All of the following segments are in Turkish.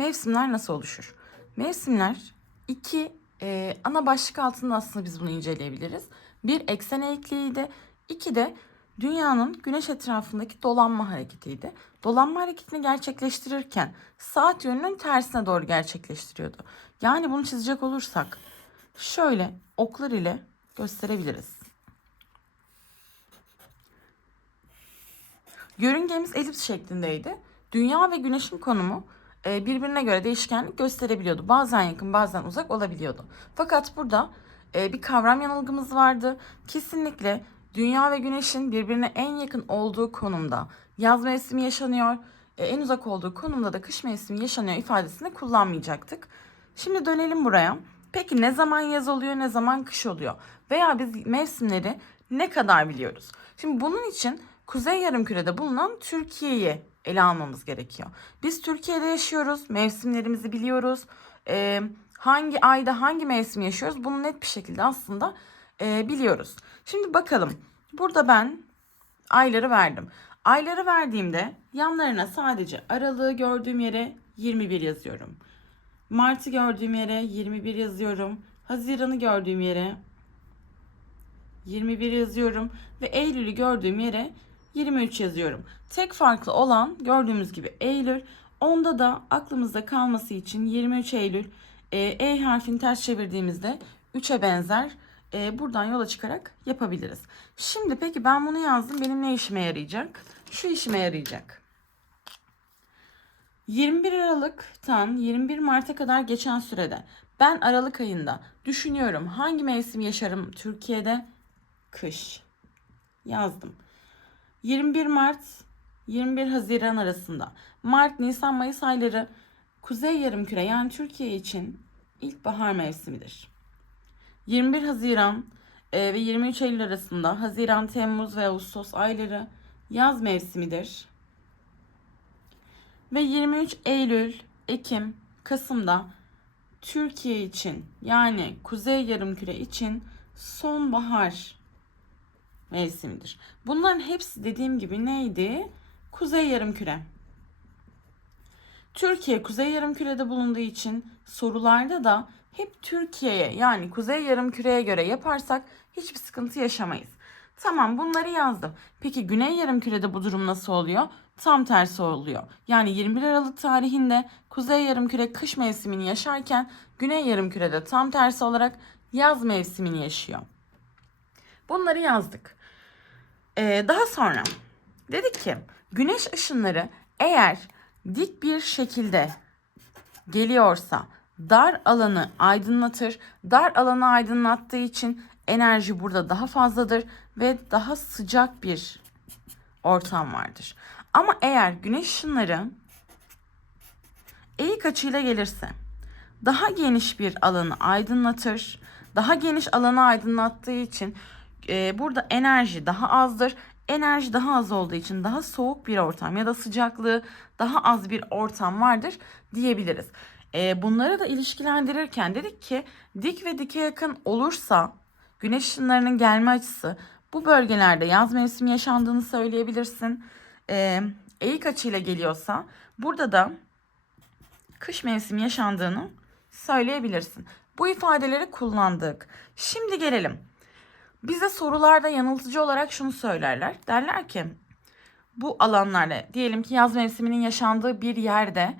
Mevsimler nasıl oluşur? Mevsimler iki e, ana başlık altında aslında biz bunu inceleyebiliriz. Bir eksen eğikliğiydi. İki de dünyanın güneş etrafındaki dolanma hareketiydi. Dolanma hareketini gerçekleştirirken saat yönünün tersine doğru gerçekleştiriyordu. Yani bunu çizecek olursak şöyle oklar ile gösterebiliriz. Yörüngemiz elips şeklindeydi. Dünya ve güneşin konumu birbirine göre değişkenlik gösterebiliyordu. Bazen yakın bazen uzak olabiliyordu. Fakat burada e, bir kavram yanılgımız vardı. Kesinlikle dünya ve güneşin birbirine en yakın olduğu konumda yaz mevsimi yaşanıyor. e, En uzak olduğu konumda da kış mevsimi yaşanıyor ifadesini kullanmayacaktık. Şimdi dönelim buraya. Peki ne zaman yaz oluyor, ne zaman kış oluyor? Veya biz mevsimleri ne kadar biliyoruz? Şimdi bunun için Kuzey Yarımküre'de bulunan Türkiye'yi ele almamız gerekiyor. Biz Türkiye'de yaşıyoruz, mevsimlerimizi biliyoruz. Ee, hangi ayda hangi mevsim yaşıyoruz bunu net bir şekilde aslında e, biliyoruz. Şimdi bakalım. Burada ben ayları verdim. Ayları verdiğimde yanlarına sadece aralığı gördüğüm yere 21 yazıyorum. Mart'ı gördüğüm yere 21 yazıyorum. Haziran'ı gördüğüm yere 21 yazıyorum ve Eylül'ü gördüğüm yere 23 yazıyorum. Tek farklı olan gördüğümüz gibi Eylül. Onda da aklımızda kalması için 23 Eylül e, E harfini ters çevirdiğimizde 3'e benzer. E, buradan yola çıkarak yapabiliriz. Şimdi peki ben bunu yazdım. Benim ne işime yarayacak? Şu işime yarayacak. 21 Aralık'tan 21 Mart'a kadar geçen sürede ben Aralık ayında düşünüyorum hangi mevsim yaşarım Türkiye'de? Kış. Yazdım. 21 Mart 21 Haziran arasında Mart, Nisan, Mayıs ayları Kuzey Yarımküre yani Türkiye için ilkbahar mevsimidir. 21 Haziran e, ve 23 Eylül arasında Haziran, Temmuz ve Ağustos ayları yaz mevsimidir. Ve 23 Eylül, Ekim, Kasım'da Türkiye için yani Kuzey Yarımküre için sonbahar mevsimidir. Bunların hepsi dediğim gibi neydi? Kuzey Yarımküre. Türkiye Kuzey Yarımküre'de bulunduğu için sorularda da hep Türkiye'ye yani Kuzey Yarımküre'ye göre yaparsak hiçbir sıkıntı yaşamayız. Tamam bunları yazdım. Peki Güney Yarımküre'de bu durum nasıl oluyor? Tam tersi oluyor. Yani 21 Aralık tarihinde Kuzey Yarımküre kış mevsimini yaşarken Güney Yarımküre'de tam tersi olarak yaz mevsimini yaşıyor. Bunları yazdık. Ee, daha sonra dedik ki güneş ışınları eğer dik bir şekilde geliyorsa dar alanı aydınlatır. Dar alanı aydınlattığı için enerji burada daha fazladır ve daha sıcak bir ortam vardır. Ama eğer güneş ışınları eğik açıyla gelirse daha geniş bir alanı aydınlatır. Daha geniş alanı aydınlattığı için e, burada enerji daha azdır. Enerji daha az olduğu için daha soğuk bir ortam ya da sıcaklığı daha az bir ortam vardır diyebiliriz. E, bunları da ilişkilendirirken dedik ki dik ve dike yakın olursa güneş ışınlarının gelme açısı bu bölgelerde yaz mevsimi yaşandığını söyleyebilirsin. E, eğik açıyla geliyorsa burada da kış mevsimi yaşandığını söyleyebilirsin. Bu ifadeleri kullandık. Şimdi gelelim. Bize sorularda yanıltıcı olarak şunu söylerler. Derler ki bu alanlarda diyelim ki yaz mevsiminin yaşandığı bir yerde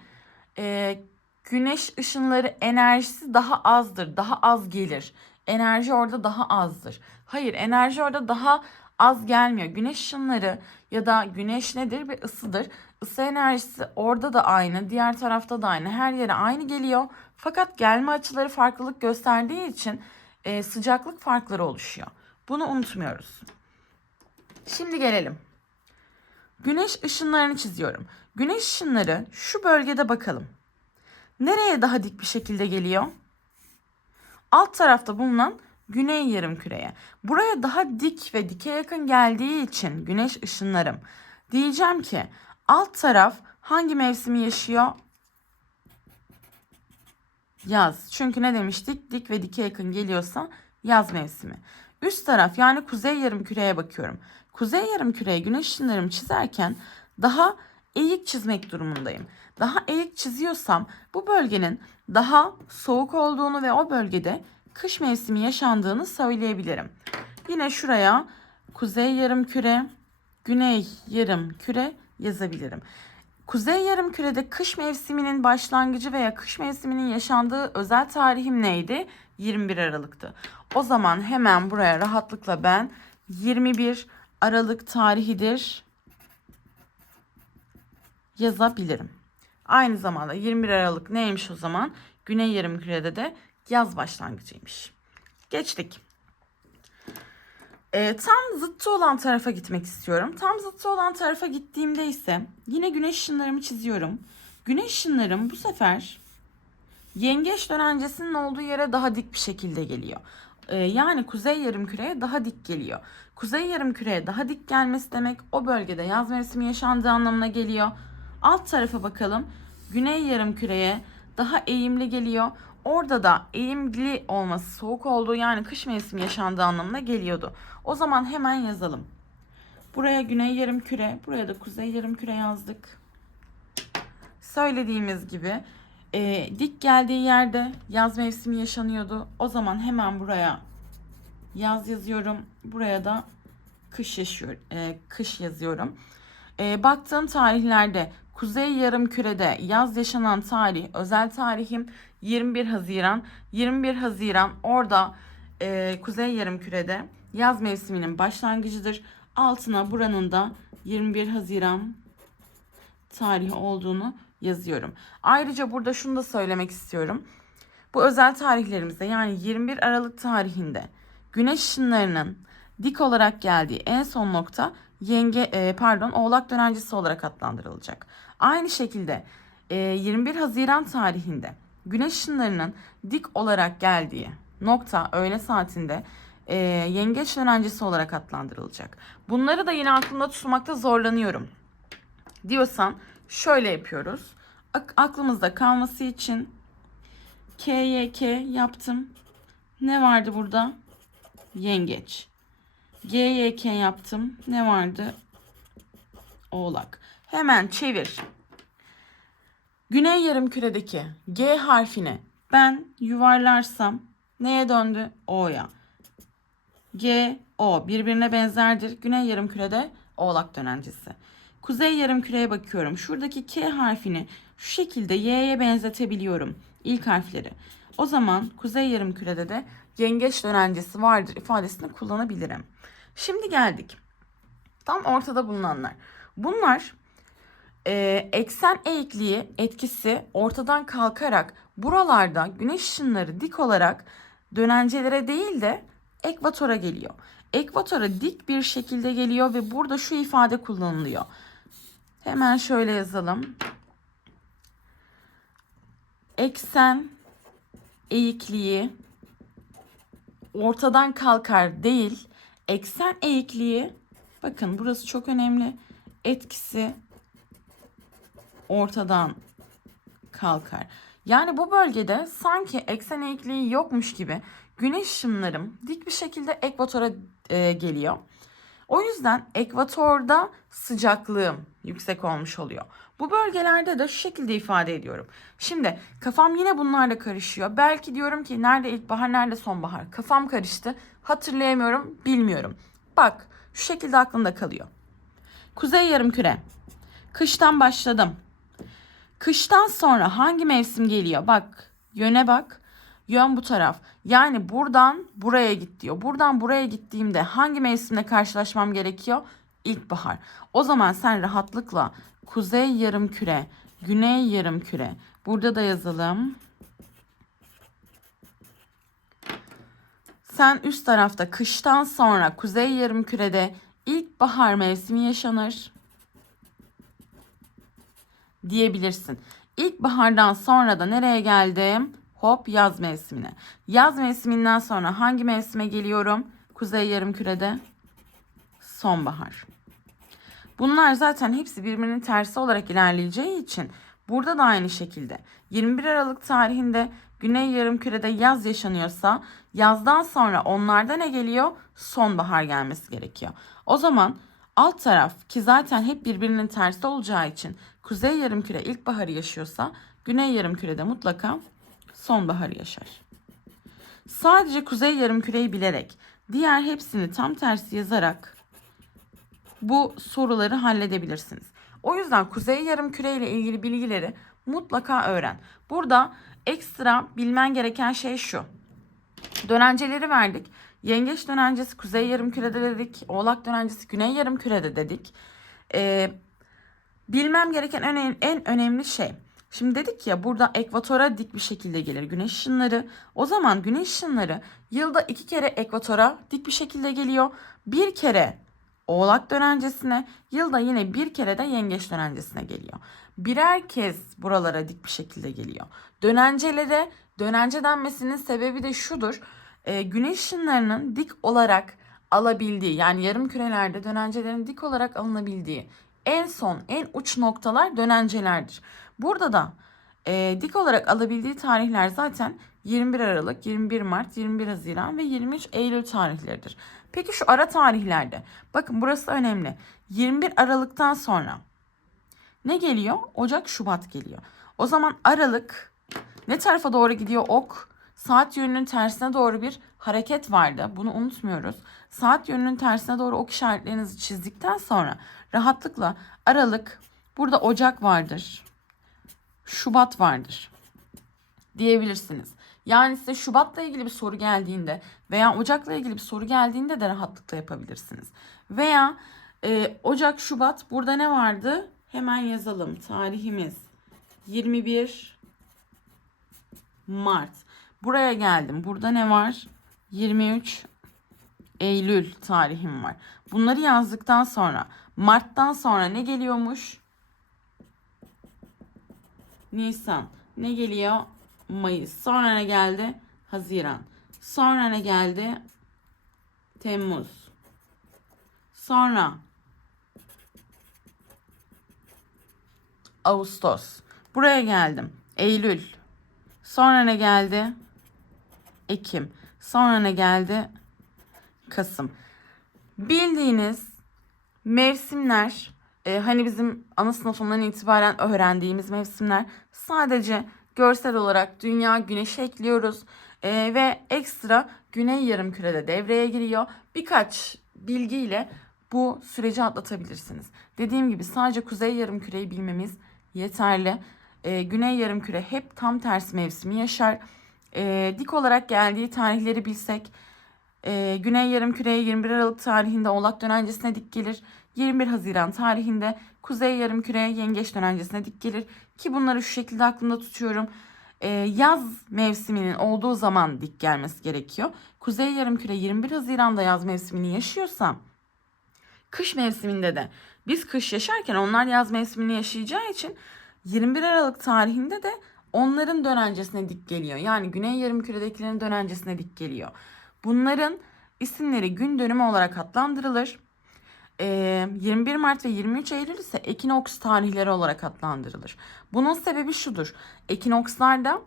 e, güneş ışınları enerjisi daha azdır, daha az gelir. Enerji orada daha azdır. Hayır, enerji orada daha az gelmiyor. Güneş ışınları ya da güneş nedir? Bir ısıdır. Isı enerjisi orada da aynı, diğer tarafta da aynı. Her yere aynı geliyor. Fakat gelme açıları farklılık gösterdiği için e, sıcaklık farkları oluşuyor. Bunu unutmuyoruz. Şimdi gelelim. Güneş ışınlarını çiziyorum. Güneş ışınları şu bölgede bakalım. Nereye daha dik bir şekilde geliyor? Alt tarafta bulunan güney yarımküreye. Buraya daha dik ve dike yakın geldiği için güneş ışınlarım. Diyeceğim ki alt taraf hangi mevsimi yaşıyor? Yaz. Çünkü ne demiştik? Dik ve dike yakın geliyorsa yaz mevsimi. Üst taraf yani kuzey yarımküreye bakıyorum. Kuzey yarımküreye güneş ışınlarımı çizerken daha eğik çizmek durumundayım. daha eğik çiziyorsam bu bölgenin daha soğuk olduğunu ve o bölgede kış mevsimi yaşandığını söyleyebilirim. Yine şuraya kuzey yarım küre, güney yarım küre yazabilirim. Kuzey yarım kürede kış mevsiminin başlangıcı veya kış mevsiminin yaşandığı özel tarihim neydi? 21 Aralık'tı. O zaman hemen buraya rahatlıkla ben 21 Aralık tarihidir yazabilirim. Aynı zamanda 21 Aralık neymiş o zaman? Güney yarımkürede de yaz başlangıcıymış. Geçtik. Ee, tam zıttı olan tarafa gitmek istiyorum. Tam zıttı olan tarafa gittiğimde ise yine güneş ışınlarımı çiziyorum. Güneş ışınlarım bu sefer yengeç dönencesinin olduğu yere daha dik bir şekilde geliyor. Ee, yani kuzey yarımküreye daha dik geliyor. Kuzey yarımküreye daha dik gelmesi demek o bölgede yaz mevsimi yaşandığı anlamına geliyor. Alt tarafa bakalım. Güney yarımküreye daha eğimli geliyor. Orada da eğimli olması soğuk olduğu yani kış mevsimi yaşandığı anlamına geliyordu. O zaman hemen yazalım. Buraya güney yarımküre, buraya da kuzey yarımküre yazdık. Söylediğimiz gibi e, dik geldiği yerde yaz mevsimi yaşanıyordu. O zaman hemen buraya yaz yazıyorum. Buraya da kış yaşıyor, e, kış yazıyorum. E, baktığım tarihlerde Kuzey Yarımküre'de yaz yaşanan tarih, özel tarihim 21 Haziran. 21 Haziran orada e, Kuzey Yarımküre'de yaz mevsiminin başlangıcıdır. Altına buranın da 21 Haziran tarihi olduğunu yazıyorum. Ayrıca burada şunu da söylemek istiyorum. Bu özel tarihlerimizde yani 21 Aralık tarihinde güneş ışınlarının dik olarak geldiği en son nokta yenge e, pardon Oğlak dönencesi olarak adlandırılacak. Aynı şekilde e, 21 Haziran tarihinde güneş ışınlarının dik olarak geldiği nokta öğle saatinde e, yengeç dönencesi olarak adlandırılacak. Bunları da yine aklımda tutmakta zorlanıyorum. Diyorsan şöyle yapıyoruz. Ak- aklımızda kalması için KYK yaptım. Ne vardı burada? Yengeç. GYK yaptım. Ne vardı? Oğlak. Hemen çevir. Güney yarımküredeki G harfini ben yuvarlarsam neye döndü? O'ya. G, O birbirine benzerdir. Güney yarımkürede Oğlak dönencesi. Kuzey yarımküreye bakıyorum. Şuradaki K harfini şu şekilde Y'ye benzetebiliyorum. İlk harfleri. O zaman kuzey yarımkürede de yengeç dönencesi vardır ifadesini kullanabilirim. Şimdi geldik. Tam ortada bulunanlar. Bunlar e, eksen eğikliği etkisi ortadan kalkarak buralarda güneş ışınları dik olarak dönencelere değil de ekvatora geliyor. Ekvatora dik bir şekilde geliyor ve burada şu ifade kullanılıyor. Hemen şöyle yazalım. Eksen eğikliği ortadan kalkar değil, eksen eğikliği bakın burası çok önemli. Etkisi ortadan kalkar. Yani bu bölgede sanki eksen eğikliği yokmuş gibi güneş ışınlarım dik bir şekilde ekvatora e, geliyor. O yüzden ekvatorda sıcaklığım yüksek olmuş oluyor. Bu bölgelerde de şu şekilde ifade ediyorum. Şimdi kafam yine bunlarla karışıyor. Belki diyorum ki nerede ilkbahar nerede sonbahar. Kafam karıştı. Hatırlayamıyorum, bilmiyorum. Bak şu şekilde aklımda kalıyor. Kuzey yarımküre. Kıştan başladım. Kıştan sonra hangi mevsim geliyor? Bak yöne bak. Yön bu taraf. Yani buradan buraya git diyor. Buradan buraya gittiğimde hangi mevsimle karşılaşmam gerekiyor? İlkbahar. O zaman sen rahatlıkla kuzey yarım küre, güney yarım küre. Burada da yazalım. Sen üst tarafta kıştan sonra kuzey yarım kürede ilkbahar mevsimi yaşanır diyebilirsin. İlkbahardan sonra da nereye geldim? Hop yaz mevsimine. Yaz mevsiminden sonra hangi mevsime geliyorum? Kuzey yarımkürede sonbahar. Bunlar zaten hepsi birbirinin tersi olarak ilerleyeceği için burada da aynı şekilde 21 Aralık tarihinde Güney yarımkürede yaz yaşanıyorsa yazdan sonra onlarda ne geliyor? Sonbahar gelmesi gerekiyor. O zaman Alt taraf ki zaten hep birbirinin tersi olacağı için kuzey yarımküre ilkbaharı yaşıyorsa güney yarımkürede mutlaka sonbaharı yaşar. Sadece kuzey yarımküreyi bilerek diğer hepsini tam tersi yazarak bu soruları halledebilirsiniz. O yüzden kuzey yarımküre ile ilgili bilgileri mutlaka öğren. Burada ekstra bilmen gereken şey şu. Dönenceleri verdik. Yengeç dönencesi kuzey yarımkürede dedik. Oğlak dönencesi güney yarımkürede dedik. Ee, bilmem gereken en, en önemli şey. Şimdi dedik ya burada ekvatora dik bir şekilde gelir güneş ışınları. O zaman güneş ışınları yılda iki kere ekvatora dik bir şekilde geliyor. Bir kere oğlak dönencesine, yılda yine bir kere de yengeç dönencesine geliyor. Birer kez buralara dik bir şekilde geliyor. Dönencelere dönence denmesinin sebebi de şudur. E, güneş ışınlarının dik olarak alabildiği yani yarım kürelerde dönencelerin dik olarak alınabildiği en son en uç noktalar dönencelerdir. Burada da e, dik olarak alabildiği tarihler zaten 21 Aralık, 21 Mart, 21 Haziran ve 23 Eylül tarihleridir. Peki şu ara tarihlerde bakın burası önemli. 21 Aralık'tan sonra ne geliyor? Ocak, Şubat geliyor. O zaman Aralık ne tarafa doğru gidiyor ok? Saat yönünün tersine doğru bir hareket vardı. Bunu unutmuyoruz. Saat yönünün tersine doğru ok işaretlerinizi çizdikten sonra rahatlıkla Aralık, burada Ocak vardır. Şubat vardır diyebilirsiniz. Yani size Şubat'la ilgili bir soru geldiğinde veya Ocak'la ilgili bir soru geldiğinde de rahatlıkla yapabilirsiniz. Veya e, Ocak, Şubat burada ne vardı? Hemen yazalım. Tarihimiz 21 Mart. Buraya geldim. Burada ne var? 23 Eylül tarihim var. Bunları yazdıktan sonra Mart'tan sonra ne geliyormuş? Nisan. Ne geliyor? Mayıs. Sonra ne geldi? Haziran. Sonra ne geldi? Temmuz. Sonra Ağustos. Buraya geldim. Eylül. Sonra ne geldi? Ekim. Sonra ne geldi? Kasım. Bildiğiniz mevsimler e, hani bizim ana sınıfından itibaren öğrendiğimiz mevsimler sadece görsel olarak dünya güneşi ekliyoruz e, ve ekstra güney yarımkürede devreye giriyor. Birkaç bilgiyle bu süreci atlatabilirsiniz. Dediğim gibi sadece kuzey yarımküreyi bilmemiz yeterli. E, güney yarımküre hep tam tersi mevsimi yaşar. E, dik olarak geldiği tarihleri bilsek e, güney yarımküreye 21 Aralık tarihinde Oğlak dönencesine dik gelir. 21 Haziran tarihinde Kuzey yarımküreye Yengeç dönencesine dik gelir. Ki bunları şu şekilde aklımda tutuyorum. Ee, yaz mevsiminin olduğu zaman dik gelmesi gerekiyor. Kuzey yarımküre 21 Haziran'da yaz mevsimini yaşıyorsa kış mevsiminde de biz kış yaşarken onlar yaz mevsimini yaşayacağı için 21 Aralık tarihinde de onların dönencesine dik geliyor. Yani güney yarımküredekilerin dönencesine dik geliyor. Bunların isimleri gün dönümü olarak adlandırılır. 21 Mart ve 23 Eylül ise ekinoks tarihleri olarak adlandırılır. Bunun sebebi şudur. Ekinokslarda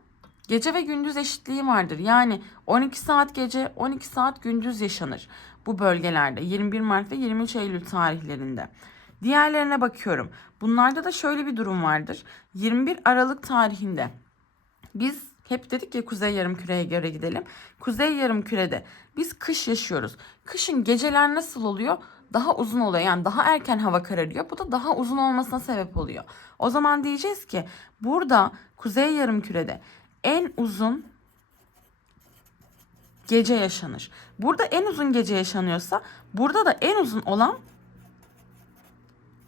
gece ve gündüz eşitliği vardır. Yani 12 saat gece, 12 saat gündüz yaşanır bu bölgelerde 21 Mart ve 23 Eylül tarihlerinde. Diğerlerine bakıyorum. Bunlarda da şöyle bir durum vardır. 21 Aralık tarihinde biz hep dedik ya kuzey yarımküreye göre gidelim. Kuzey yarımkürede biz kış yaşıyoruz. Kışın geceler nasıl oluyor? Daha uzun oluyor. Yani daha erken hava kararıyor. Bu da daha uzun olmasına sebep oluyor. O zaman diyeceğiz ki burada kuzey yarımkürede en uzun gece yaşanır. Burada en uzun gece yaşanıyorsa burada da en uzun olan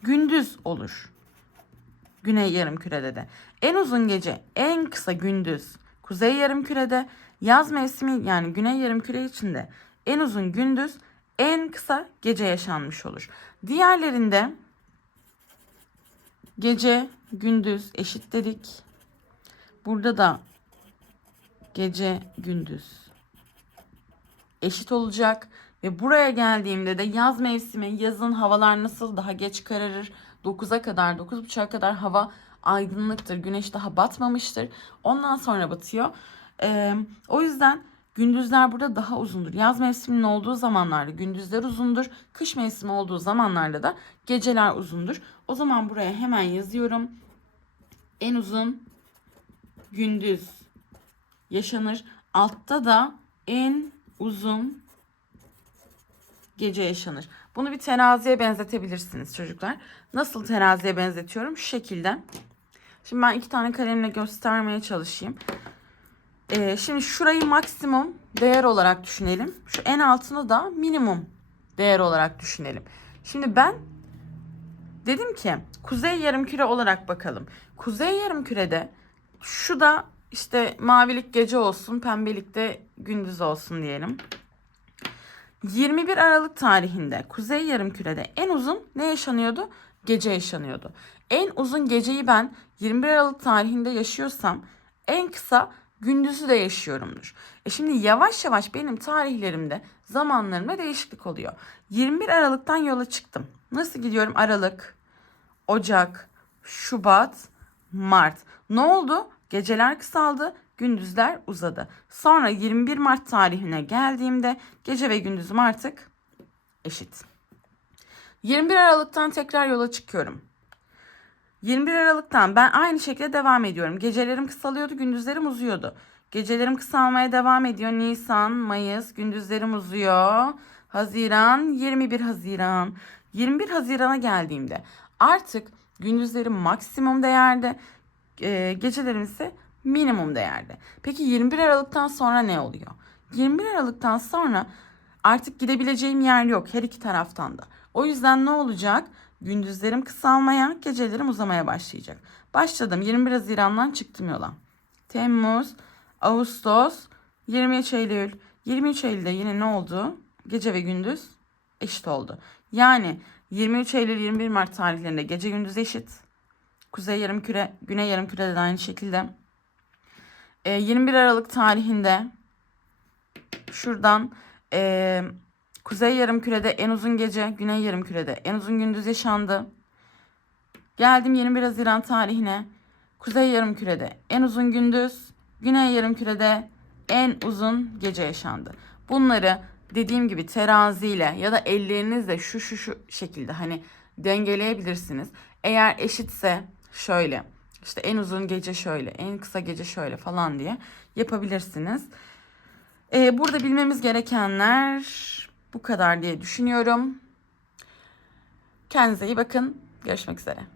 gündüz olur. Güney yarımkürede de. En uzun gece, en kısa gündüz kuzey yarımkürede, yaz mevsimi yani güney yarımküre içinde en uzun gündüz, en kısa gece yaşanmış olur. Diğerlerinde gece, gündüz eşit dedik. Burada da gece, gündüz eşit olacak. Ve buraya geldiğimde de yaz mevsimi, yazın havalar nasıl daha geç kararır. 9'a kadar, 9.30'a kadar hava aydınlıktır. Güneş daha batmamıştır. Ondan sonra batıyor. Ee, o yüzden Gündüzler burada daha uzundur. Yaz mevsiminin olduğu zamanlarda gündüzler uzundur. Kış mevsimi olduğu zamanlarda da geceler uzundur. O zaman buraya hemen yazıyorum. En uzun gündüz yaşanır. Altta da en uzun gece yaşanır. Bunu bir teraziye benzetebilirsiniz çocuklar. Nasıl teraziye benzetiyorum? Şu şekilde. Şimdi ben iki tane kalemle göstermeye çalışayım. Ee, şimdi şurayı maksimum değer olarak düşünelim. Şu en altını da minimum değer olarak düşünelim. Şimdi ben dedim ki kuzey yarımküre olarak bakalım. Kuzey yarımkürede şu da işte mavilik gece olsun, pembelik de gündüz olsun diyelim. 21 Aralık tarihinde Kuzey Yarımküre'de en uzun ne yaşanıyordu? Gece yaşanıyordu. En uzun geceyi ben 21 Aralık tarihinde yaşıyorsam en kısa gündüzü de yaşıyorumdur. E şimdi yavaş yavaş benim tarihlerimde zamanlarımda değişiklik oluyor. 21 Aralık'tan yola çıktım. Nasıl gidiyorum? Aralık, Ocak, Şubat, Mart. Ne oldu? Geceler kısaldı, gündüzler uzadı. Sonra 21 Mart tarihine geldiğimde gece ve gündüzüm artık eşit. 21 Aralık'tan tekrar yola çıkıyorum. 21 Aralık'tan ben aynı şekilde devam ediyorum. Gecelerim kısalıyordu, gündüzlerim uzuyordu. Gecelerim kısalmaya devam ediyor. Nisan, Mayıs, gündüzlerim uzuyor. Haziran, 21 Haziran. 21 Haziran'a geldiğimde artık gündüzlerim maksimum değerde, e, gecelerim ise minimum değerde. Peki 21 Aralık'tan sonra ne oluyor? 21 Aralık'tan sonra artık gidebileceğim yer yok her iki taraftan da. O yüzden ne olacak? Gündüzlerim kısalmaya, gecelerim uzamaya başlayacak. Başladım 21 Haziran'dan çıktım yola. Temmuz, Ağustos, 23 Eylül. 23 Eylül'de yine ne oldu? Gece ve gündüz eşit oldu. Yani 23 Eylül 21 Mart tarihlerinde gece gündüz eşit. Kuzey yarımküre, güney yarımkürede de aynı şekilde. E, 21 Aralık tarihinde şuradan e, kuzey yarımkürede en uzun gece, güney yarımkürede en uzun gündüz yaşandı. Geldim 21 Haziran tarihine. Kuzey yarımkürede en uzun gündüz, güney yarımkürede en uzun gece yaşandı. Bunları dediğim gibi teraziyle ya da ellerinizle şu şu şu şekilde hani dengeleyebilirsiniz. Eğer eşitse şöyle işte en uzun gece şöyle, en kısa gece şöyle falan diye yapabilirsiniz. Ee, burada bilmemiz gerekenler bu kadar diye düşünüyorum. Kendinize iyi bakın. Görüşmek üzere.